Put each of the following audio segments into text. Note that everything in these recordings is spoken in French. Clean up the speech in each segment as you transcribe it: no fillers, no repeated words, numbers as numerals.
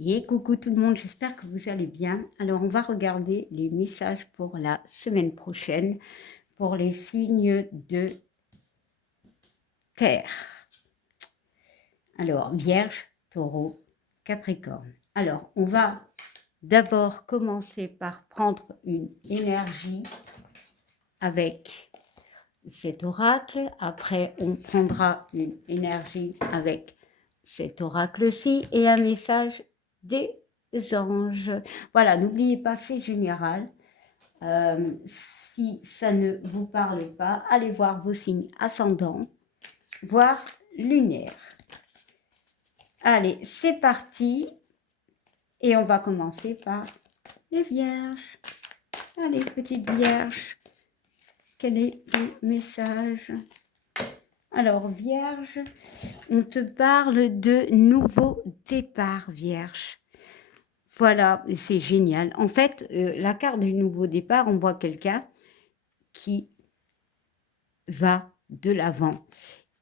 Et coucou tout le monde, j'espère que vous allez bien. Alors, on va regarder les messages pour la semaine prochaine pour les signes de terre. Alors, Vierge, Taureau, Capricorne. Alors, on va d'abord commencer par prendre une énergie avec cet oracle. Après, on prendra une énergie avec cet oracle-ci et un message des anges. Voilà, n'oubliez pas, c'est général. Si ça ne vous parle pas, allez voir vos signes ascendants, voire lunaires. Allez, c'est parti. Et on va commencer par les vierges. Allez, petite vierge, quel est ton message? Alors, vierge, on te parle de nouveau départ, vierge. Voilà, c'est génial. En fait, la carte du nouveau départ, on voit quelqu'un qui va de l'avant.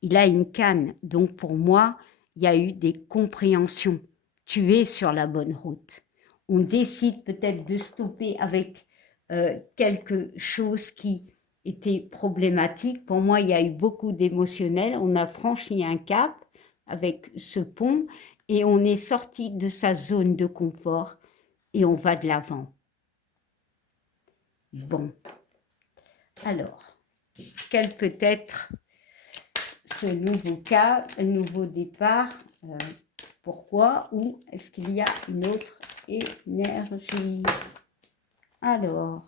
Il a une canne, donc pour moi, il y a eu des compréhensions. Tu es sur la bonne route. On décide peut-être de stopper avec quelque chose qui était problématique. Pour moi, il y a eu beaucoup d'émotionnel. On a franchi un cap avec ce pont et on est sorti de sa zone de confort et on va de l'avant. Bon, alors, quel peut être ce nouveau cas, un nouveau départ, pourquoi ou est-ce qu'il y a une autre énergie? Alors,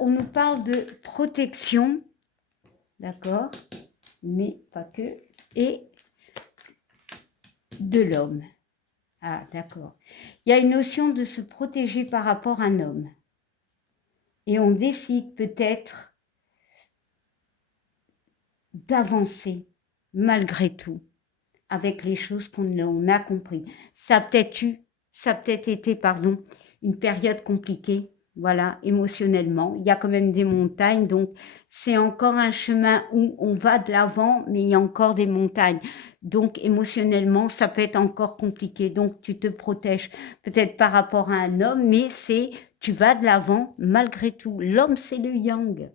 on nous parle de protection, d'accord, mais pas que, et de l'homme. Ah, d'accord. Il y a une notion de se protéger par rapport à un homme. Et on décide peut-être d'avancer malgré tout avec les choses qu'on a compris. Ça a peut-être été, une période compliquée, voilà, émotionnellement. Il y a quand même des montagnes, donc c'est encore un chemin où on va de l'avant, mais il y a encore des montagnes. Donc émotionnellement, ça peut être encore compliqué. Donc tu te protèges peut-être par rapport à un homme, mais tu vas de l'avant malgré tout. L'homme, c'est le yang.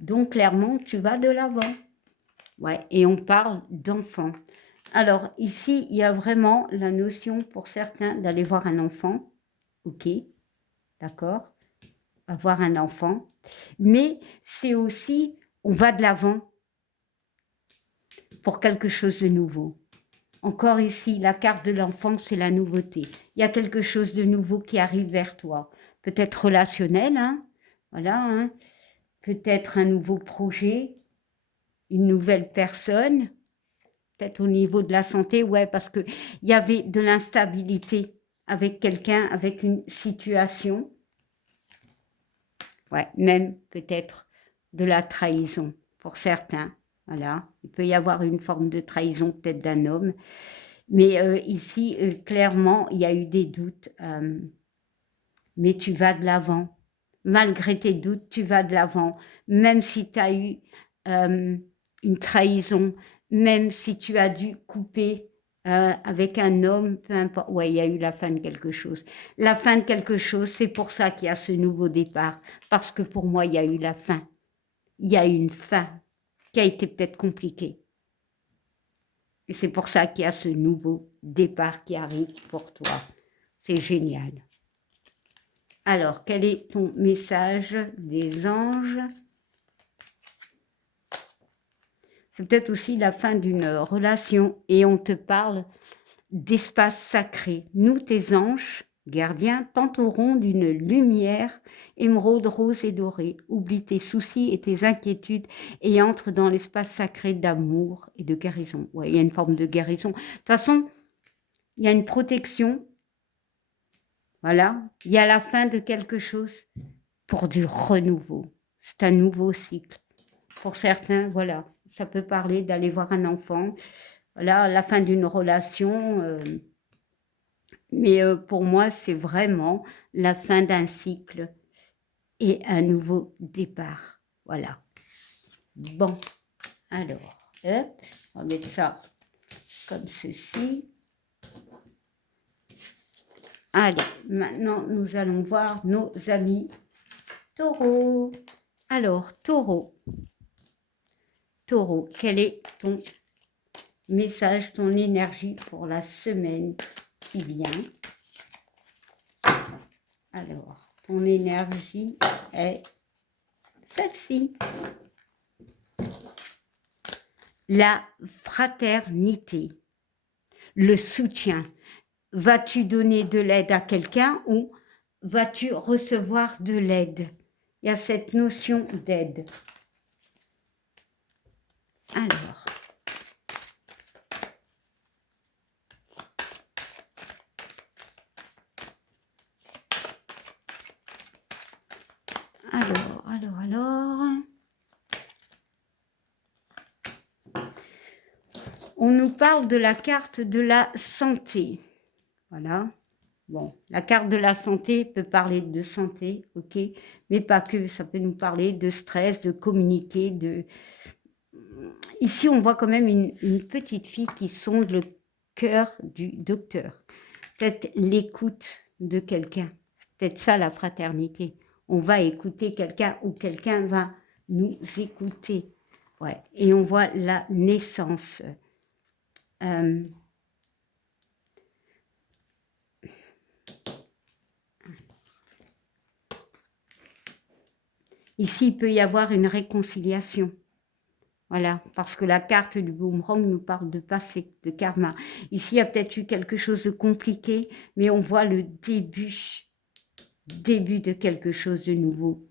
Donc clairement, tu vas de l'avant. Ouais, et on parle d'enfant. Alors, ici, il y a vraiment la notion pour certains d'aller voir un enfant. Ok, d'accord, avoir un enfant. Mais c'est aussi, on va de l'avant pour quelque chose de nouveau. Encore ici, la carte de l'enfant, c'est la nouveauté. Il y a quelque chose de nouveau qui arrive vers toi. Peut-être relationnel, hein, voilà, hein. Peut-être un nouveau projet, une nouvelle personne. Peut-être au niveau de la santé, ouais, parce qu'il y avait de l'instabilité avec quelqu'un, avec une situation. Ouais, même peut-être de la trahison pour certains. Voilà, il peut y avoir une forme de trahison peut-être d'un homme. Mais ici, clairement, il y a eu des doutes. Mais tu vas de l'avant. Malgré tes doutes, tu vas de l'avant. Même si tu as eu une trahison, même si tu as dû couper avec un homme, peu importe. Ouais, il y a eu la fin de quelque chose. La fin de quelque chose, c'est pour ça qu'il y a ce nouveau départ. Parce que pour moi, il y a eu la fin. Il y a eu une fin qui a été peut-être compliquée. Et c'est pour ça qu'il y a ce nouveau départ qui arrive pour toi. C'est génial. Alors, quel est ton message des anges? C'est peut-être aussi la fin d'une relation et on te parle d'espace sacré. Nous, tes anges gardiens, t'entourons d'une lumière émeraude, rose et dorée. Oublie tes soucis et tes inquiétudes et entre dans l'espace sacré d'amour et de guérison. Ouais, il y a une forme de guérison. De toute façon, il y a une protection. Voilà, il y a la fin de quelque chose pour du renouveau. C'est un nouveau cycle. Pour certains, voilà, ça peut parler d'aller voir un enfant, voilà, la fin d'une relation. Mais pour moi, c'est vraiment la fin d'un cycle et un nouveau départ. Voilà. Bon, alors. Hop, on va mettre ça comme ceci. Allez, maintenant, nous allons voir nos amis taureaux. Alors, taureau. Taureau, quel est ton message, ton énergie pour la semaine qui vient? Alors, ton énergie est celle-ci. La fraternité, le soutien. Vas-tu donner de l'aide à quelqu'un ou vas-tu recevoir de l'aide? Il y a cette notion d'aide. Alors, on nous parle de la carte de la santé. Voilà. Bon, la carte de la santé peut parler de santé, ok, mais pas que. Ça peut nous parler de stress, de communiquer, de... Ici, on voit quand même une petite fille qui sonde le cœur du docteur. Peut-être l'écoute de quelqu'un. Peut-être ça, la fraternité. On va écouter quelqu'un ou quelqu'un va nous écouter. Ouais. Et on voit la naissance. Ici, il peut y avoir une réconciliation. Voilà, parce que la carte du boomerang nous parle de passé, de karma. Ici, il y a peut-être eu quelque chose de compliqué, mais on voit le début de quelque chose de nouveau.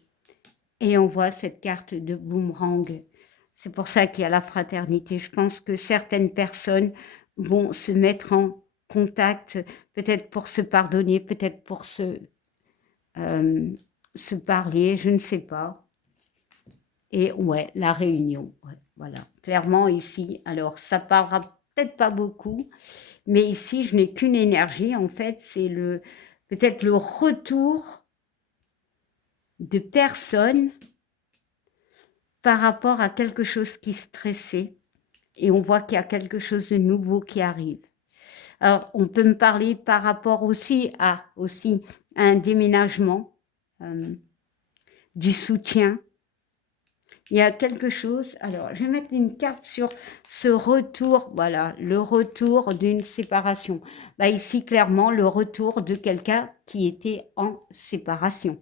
Et on voit cette carte de boomerang. C'est pour ça qu'il y a la fraternité. Je pense que certaines personnes vont se mettre en contact, peut-être pour se pardonner, peut-être pour se parler, je ne sais pas. Et ouais, la réunion, ouais, voilà. Clairement ici, alors ça parlera peut-être pas beaucoup, mais ici, je n'ai qu'une énergie. En fait, c'est peut-être le retour de personnes par rapport à quelque chose qui stressait. Et on voit qu'il y a quelque chose de nouveau qui arrive. Alors, on peut me parler par rapport aussi à un déménagement, du soutien. Il y a quelque chose, alors je vais mettre une carte sur ce retour, voilà, le retour d'une séparation. Bah ici, clairement, le retour de quelqu'un qui était en séparation.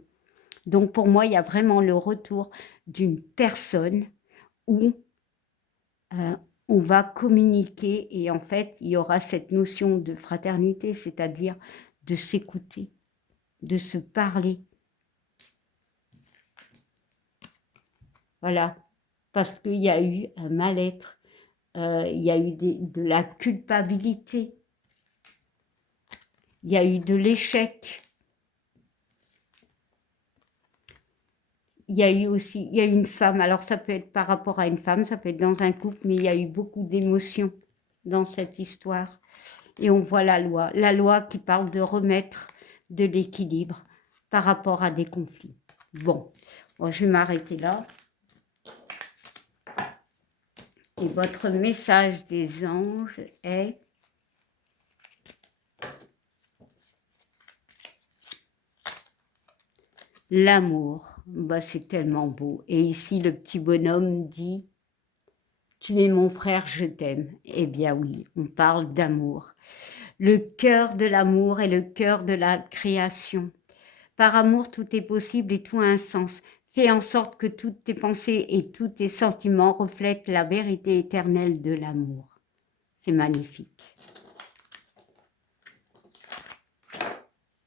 Donc pour moi, il y a vraiment le retour d'une personne où on va communiquer et en fait, il y aura cette notion de fraternité, c'est-à-dire de s'écouter, de se parler. Voilà, parce qu'il y a eu un mal-être, il y a eu de la culpabilité, il y a eu de l'échec, il y a eu aussi, il y a eu une femme, alors ça peut être par rapport à une femme, ça peut être dans un couple, mais il y a eu beaucoup d'émotions dans cette histoire. Et on voit la loi qui parle de remettre de l'équilibre par rapport à des conflits. Bon, je vais m'arrêter là. Et votre message des anges est l'amour. Bah, c'est tellement beau. Et ici, le petit bonhomme dit « Tu es mon frère, je t'aime ». Eh bien oui, on parle d'amour. Le cœur de l'amour est le cœur de la création. Par amour, tout est possible et tout a un sens. Fais en sorte que toutes tes pensées et tous tes sentiments reflètent la vérité éternelle de l'amour. C'est magnifique.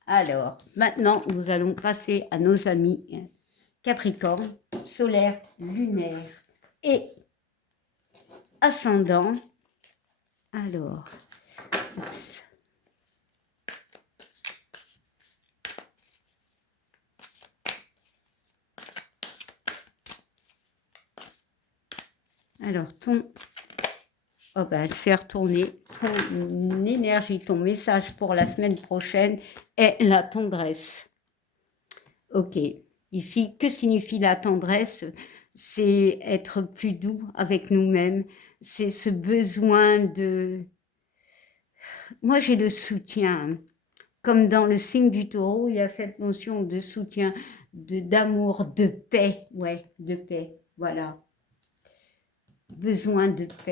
Alors, maintenant, nous allons passer à nos amis Capricorne, solaire, lunaire et ascendant. Alors, oups. Alors, oh ben, elle s'est retournée. Ton énergie, ton message pour la semaine prochaine est la tendresse. Ok. Ici, que signifie la tendresse? c'est être plus doux avec nous-mêmes, c'est ce besoin de... Moi, j'ai le soutien. Comme dans le signe du taureau, il y a cette notion de soutien, d'amour, de paix. Ouais, de paix. Voilà. Besoin de paix.